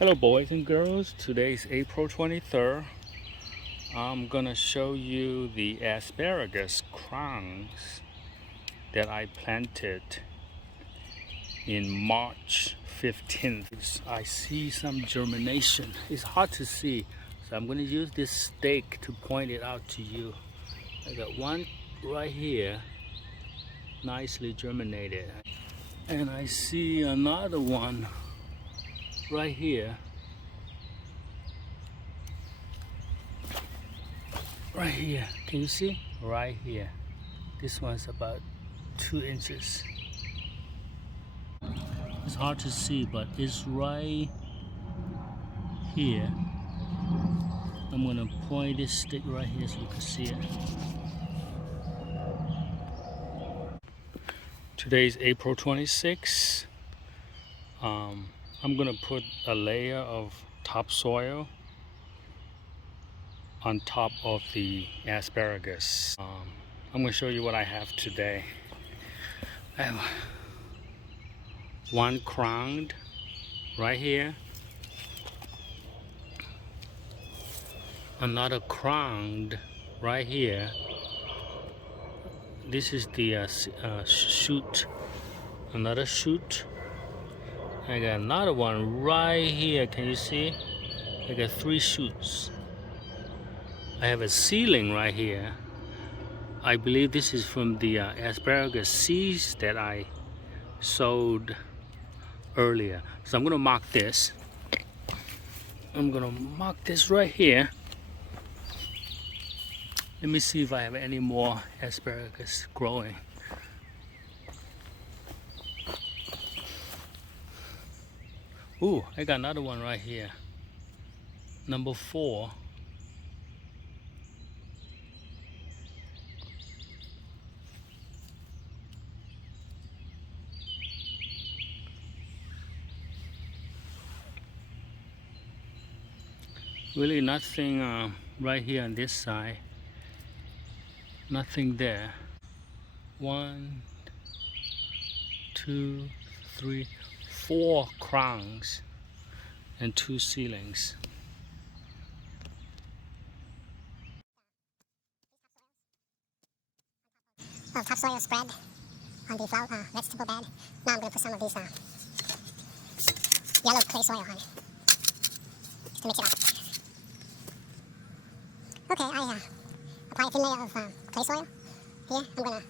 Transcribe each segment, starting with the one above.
Hello boys and girls, today is April 23rd. I'm gonna show you the asparagus crowns that I planted in March 15th. I see some germination. It's hard to see, so I'm gonna use this stake to point it out to you. I got one right here, nicely germinated. And I see another one right here. Right here, can you see? Right here. This one's about 2 inches. It's hard to see, but it's right here. I'm gonna point this stick right here so you can see it. Today's April 26th. I'm gonna put a layer of topsoil on top of the asparagus. I'm gonna show you what I have today. I have one crowned right here, another crowned right here. This is the shoot, another shoot. I got another one right here. Can you see? I got 3 shoots. I have a seedling right here. I believe this is from the asparagus seeds that I sowed earlier. So I'm gonna mark this. I'm gonna mark this right here. Let me see if I have any more asparagus growing. Ooh, I got another one right here. Number 4. Really nothing right here on this side. Nothing there. 1, 2, 3, 4 crowns and 2 seedlings. Topsoil spread on the vegetable bed. Now I'm going to put some of these yellow clay soil on it just to mix it up. Okay, I apply a thin layer of clay soil here. I'm going to...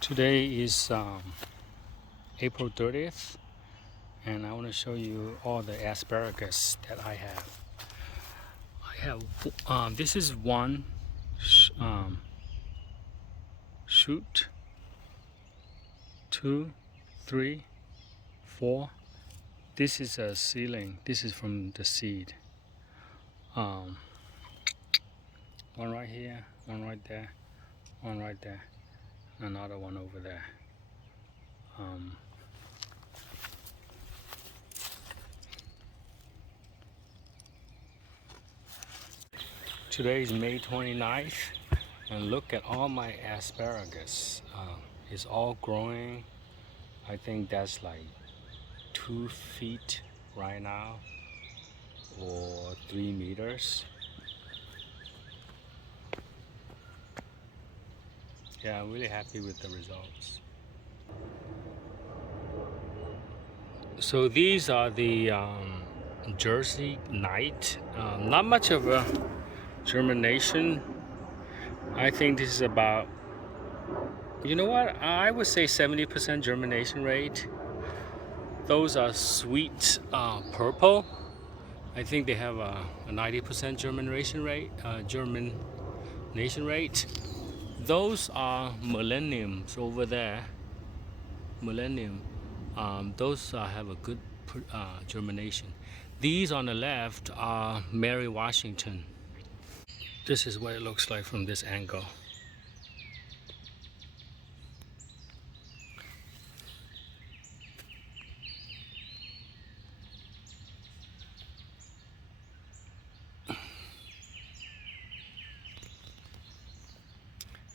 Today is April 30th, and I want to show you all the asparagus that I have. This is one shoot, 2, 3, 4. This is a seedling. This is from the seed. One right here, one right there, one right there, another one over there. Today is May 29th, and look at all my asparagus. It's all growing. I think that's like 2 feet right now, or 3 meters. Yeah, I'm really happy with the results. So these are the Jersey Night. Not much of a germination. I think this is about, you know what, I would say 70% germination rate. Those are sweet purple. I think they have a 90% germination rate. Those are millenniums over there. Millennium. Those have a good germination. These on the left are Mary Washington. This is what it looks like from this angle.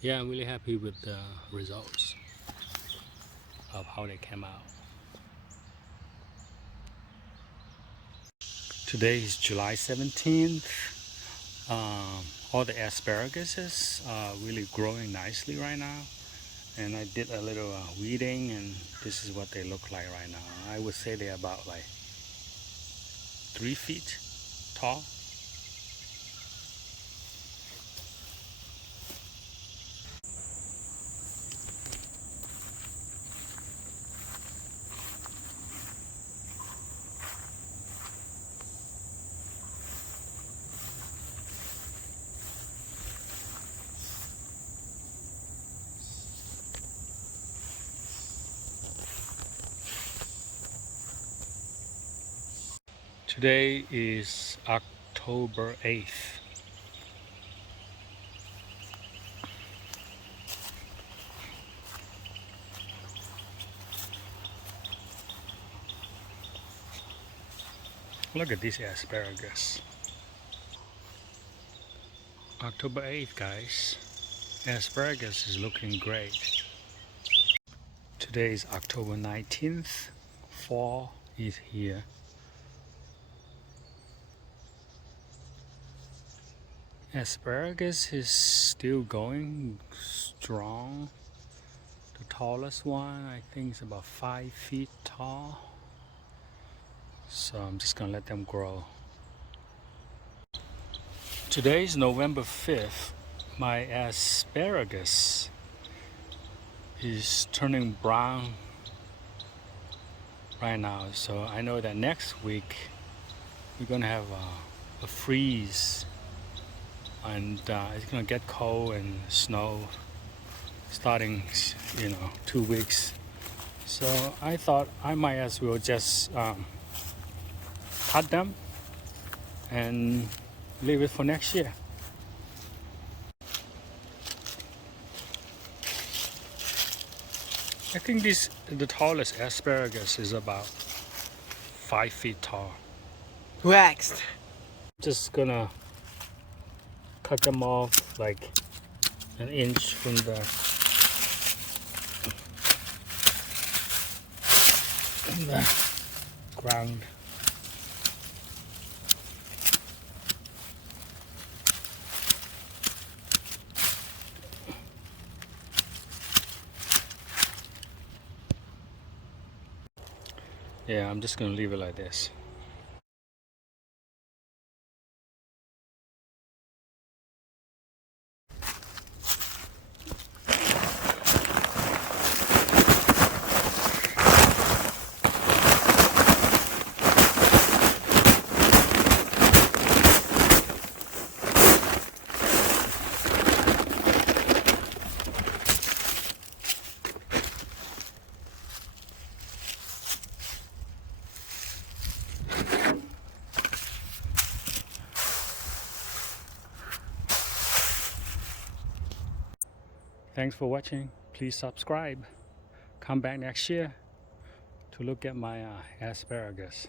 Yeah, I'm really happy with the results of how they came out. Today is July 17th. All the asparaguses are really growing nicely right now. And I did a little weeding, and this is what they look like right now. I would say they're about like 3 feet tall. Today is October 8th. Look at this asparagus. October 8th, guys. Asparagus is looking great. Today is October 19th. Fall is here. Asparagus is still going strong. The tallest one, I think, is about 5 feet tall. So I'm just gonna let them grow. Today is November 5th. My asparagus is turning brown right now. So I know that next week we're gonna have a freeze, and it's gonna get cold and snow starting 2 weeks. So I thought I might as well just cut them and leave it for next year. I think the tallest asparagus is about 5 feet tall. Waxed. Just gonna cut them off like an inch from the ground. Yeah, I'm just gonna leave it like this. Thanks for watching. Please subscribe. Come back next year to look at my asparagus.